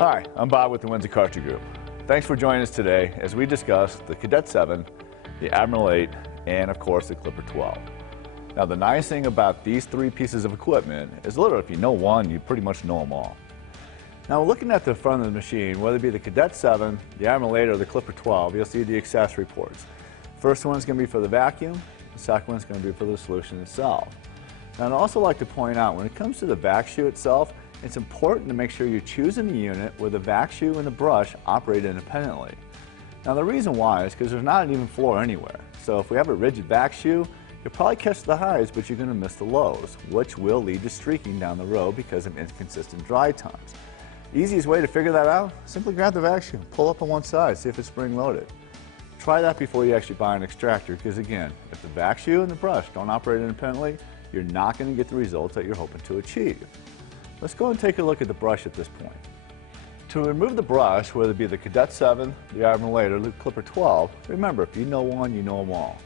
Hi, I'm Bob with the Windsor Karcher Group. Thanks for joining us today as we discuss the Cadet 7, the Admiral 8, and of course the Clipper 12. Now the nice thing about these three pieces of equipment is literally if you know one, you pretty much know them all. Now looking at the front of the machine, whether it be the Cadet 7, the Admiral 8, or the Clipper 12, you'll see the accessory ports. First one's going to be for the vacuum, the second one's going to be for the solution itself. Now I'd also like to point out, when it comes to the vac shoe itself, it's important to make sure you're choosing a unit where the vac shoe and the brush operate independently. Now the reason why is because there's not an even floor anywhere. So if we have a rigid vac shoe, you'll probably catch the highs, but you're going to miss the lows, which will lead to streaking down the road because of inconsistent dry times. The easiest way to figure that out, simply grab the vac shoe, pull up on one side, see if it's spring loaded. Try that before you actually buy an extractor, because again, if the vac shoe and the brush don't operate independently, you're not going to get the results that you're hoping to achieve. Let's go and take a look at the brush at this point. To remove the brush, whether it be the Cadet 7, the Admiral 8, or the Clipper 12, remember, if you know one, you know them all.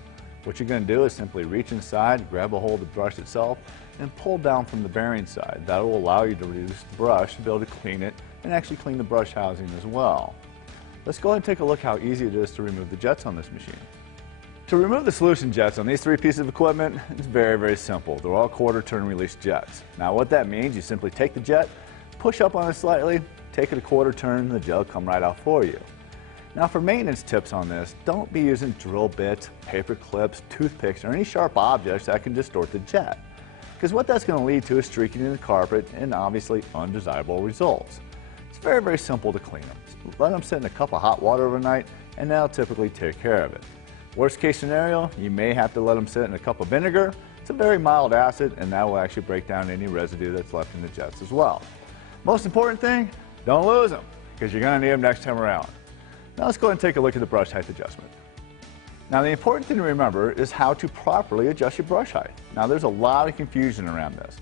What you're going to do is simply reach inside, grab a hold of the brush itself, and pull down from the bearing side. That will allow you to reduce the brush, to be able to clean it, and actually clean the brush housing as well. Let's go ahead and take a look how easy it is to remove the jets on this machine. To remove the solution jets on these three pieces of equipment, it's very, very simple. They're all quarter turn release jets. Now what that means, you simply take the jet, push up on it slightly, take it a quarter turn, and the jet will come right out for you. Now for maintenance tips on this, don't be using drill bits, paper clips, toothpicks, or any sharp objects that can distort the jet. Because what that's going to lead to is streaking in the carpet and obviously undesirable results. It's very, very simple to clean them. Let them sit in a cup of hot water overnight, and that'll typically take care of it. Worst case scenario, you may have to let them sit in a cup of vinegar. It's a very mild acid, and that will actually break down any residue that's left in the jets as well. Most important thing, don't lose them, because you're going to need them next time around. Now let's go ahead and take a look at the brush height adjustment. Now the important thing to remember is how to properly adjust your brush height. Now there's a lot of confusion around this.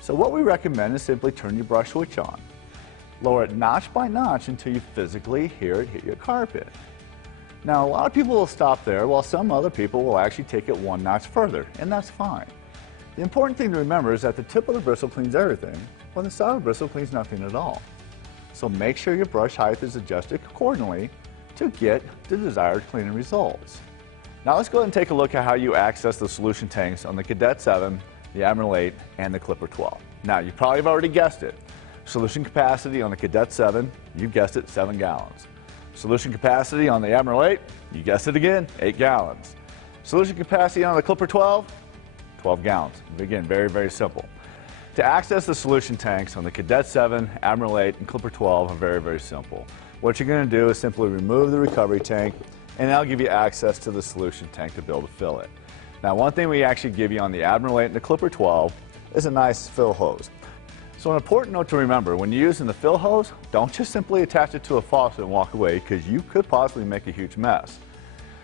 So what we recommend is simply turn your brush switch on. Lower it notch by notch until you physically hear it hit your carpet. Now a lot of people will stop there, while some other people will actually take it one notch further, and that's fine. The important thing to remember is that the tip of the bristle cleans everything, while the side of the bristle cleans nothing at all. So make sure your brush height is adjusted accordingly to get the desired cleaning results. Now let's go ahead and take a look at how you access the solution tanks on the Cadet 7, the Admiral 8, and the Clipper 12. Now you probably have already guessed it. Solution capacity on the Cadet 7, you guessed it, 7 gallons. Solution capacity on the Admiral 8, you guessed it again, 8 gallons. Solution capacity on the Clipper 12, 12 gallons. Again, very, very simple. To access the solution tanks on the Cadet 7, Admiral 8, and Clipper 12 are very, very simple. What you're going to do is simply remove the recovery tank, and that'll give you access to the solution tank to be able to fill it. Now one thing we actually give you on the Admiral 8 and the Clipper 12 is a nice fill hose. So an important note to remember, when you're using the fill hose, don't just simply attach it to a faucet and walk away, because you could possibly make a huge mess.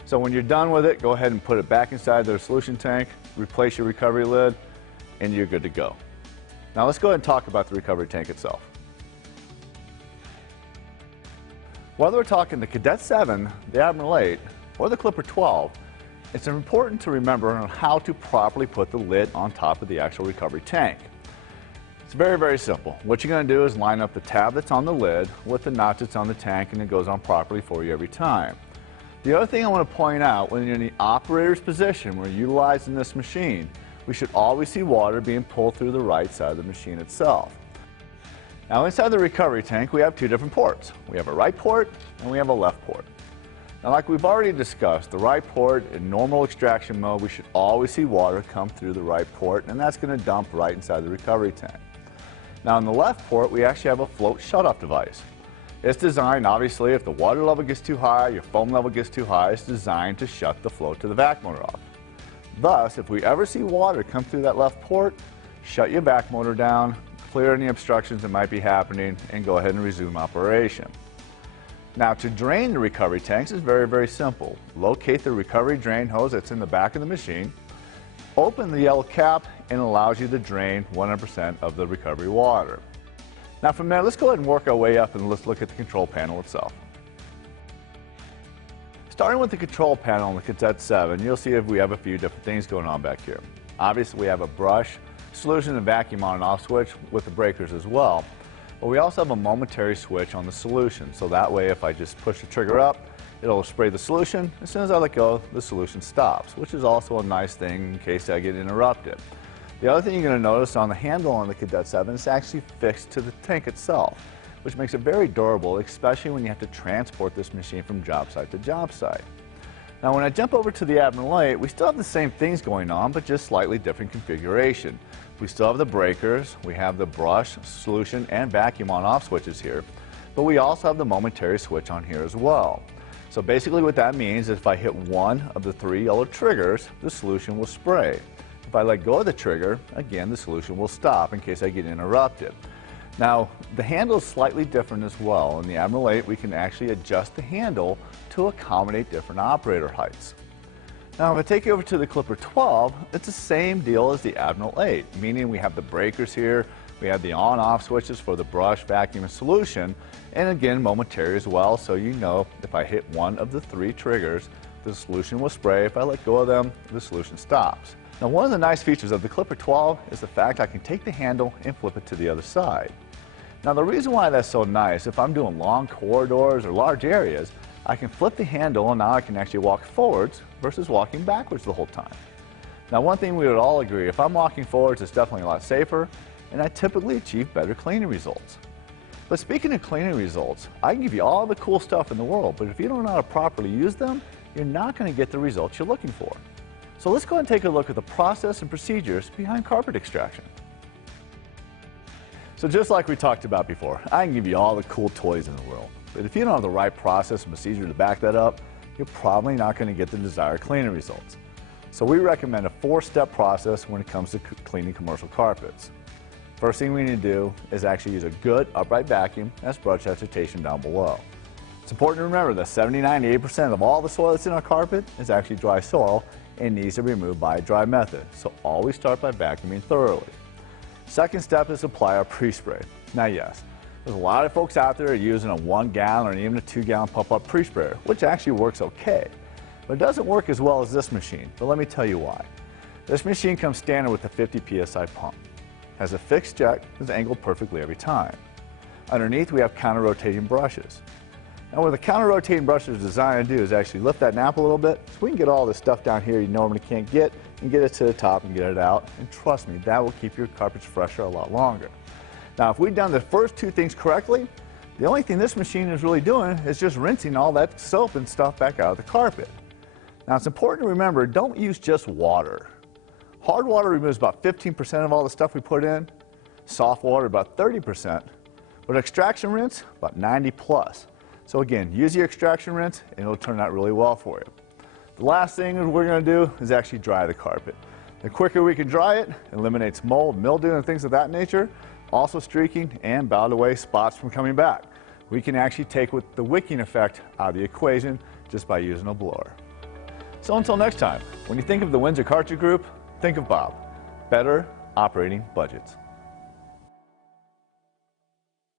So when you're done with it, go ahead and put it back inside the solution tank, replace your recovery lid, and you're good to go. Now let's go ahead and talk about the recovery tank itself. Whether we're talking the Cadet 7, the Admiral 8, or the Clipper 12, it's important to remember on how to properly put the lid on top of the actual recovery tank. It's very, very simple. What you're going to do is line up the tab that's on the lid with the notch that's on the tank, and it goes on properly for you every time. The other thing I want to point out, when you're in the operator's position, when you're utilizing this machine, we should always see water being pulled through the right side of the machine itself. Now inside the recovery tank, we have two different ports. We have a right port and we have a left port. Now like we've already discussed, the right port, in normal extraction mode, we should always see water come through the right port, and that's going to dump right inside the recovery tank. Now in the left port, we actually have a float shutoff device. It's designed, obviously, if the water level gets too high, your foam level gets too high, it's designed to shut the flow to the vac motor off. Thus, if we ever see water come through that left port, shut your vac motor down, clear any obstructions that might be happening, and go ahead and resume operation. Now to drain the recovery tanks is very, very simple. Locate the recovery drain hose that's in the back of the machine, open the yellow cap, and it allows you to drain 100% of the recovery water. Now from there, let's go ahead and work our way up and let's look at the control panel itself. Starting with the control panel on the Cadet 7, you'll see we have a few different things going on back here. Obviously we have a brush, solution and vacuum on and off switch with the breakers as well. But we also have a momentary switch on the solution, so that way if I just push the trigger up, it'll spray the solution. As soon as I let go, the solution stops, which is also a nice thing in case I get interrupted. The other thing you're going to notice on the handle on the Cadet 7 is actually fixed to the tank itself, which makes it very durable, especially when you have to transport this machine from job site to job site. Now when I jump over to the Admiral 8, we still have the same things going on, but just slightly different configuration. We still have the breakers, we have the brush, solution, and vacuum on-off switches here, but we also have the momentary switch on here as well. So basically what that means is if I hit one of the three yellow triggers, the solution will spray. If I let go of the trigger, again, the solution will stop in case I get interrupted. Now, the handle is slightly different as well. In the Admiral 8, we can actually adjust the handle to accommodate different operator heights. Now, if I take you over to the Clipper 12, it's the same deal as the Admiral 8, meaning we have the breakers here, we have the on-off switches for the brush, vacuum, and solution, and again, momentary as well, so you know if I hit one of the three triggers, the solution will spray. If I let go of them, the solution stops. Now, one of the nice features of the Clipper 12 is the fact I can take the handle and flip it to the other side. Now, the reason why that's so nice, if I'm doing long corridors or large areas, I can flip the handle and now I can actually walk forwards versus walking backwards the whole time. Now, one thing we would all agree, if I'm walking forwards, it's definitely a lot safer, and I typically achieve better cleaning results. But speaking of cleaning results, I can give you all the cool stuff in the world, but if you don't know how to properly use them, you're not going to get the results you're looking for. So let's go ahead and take a look at the process and procedures behind carpet extraction. So just like we talked about before, I can give you all the cool toys in the world, but if you don't have the right process and procedure to back that up, you're probably not going to get the desired cleaning results. So we recommend a 4-step process when it comes to cleaning commercial carpets. First thing we need to do is actually use a good upright vacuum, as brush vegetation down below. It's important to remember that 79 to 80% of all the soil that's in our carpet is actually dry soil and needs to be removed by a dry method, so always start by vacuuming thoroughly. Second step is apply our pre-spray. Now yes, there's a lot of folks out there using a 1 gallon or even a 2 gallon pump-up pre-sprayer, which actually works okay. But it doesn't work as well as this machine, but let me tell you why. This machine comes standard with a 50 psi pump. Has a fixed jet that's angled perfectly every time. Underneath we have counter-rotating brushes. Now what the counter-rotating brushes are designed to do is actually lift that nap a little bit so we can get all this stuff down here you normally can't get and get it to the top and get it out. And trust me, that will keep your carpets fresher a lot longer. Now if we've done the first two things correctly, the only thing this machine is really doing is just rinsing all that soap and stuff back out of the carpet. Now it's important to remember, don't use just water. Hard water removes about 15% of all the stuff we put in, soft water about 30%, but extraction rinse about 90+. So again, use your extraction rinse and it'll turn out really well for you. The last thing we're going to do is actually dry the carpet. The quicker we can dry it, it eliminates mold, mildew, and things of that nature, also streaking and by the way, spots from coming back. We can actually take with the wicking effect out of the equation just by using a blower. So until next time, when you think of the Windsor Karcher Group, think of Bob. Better operating budgets.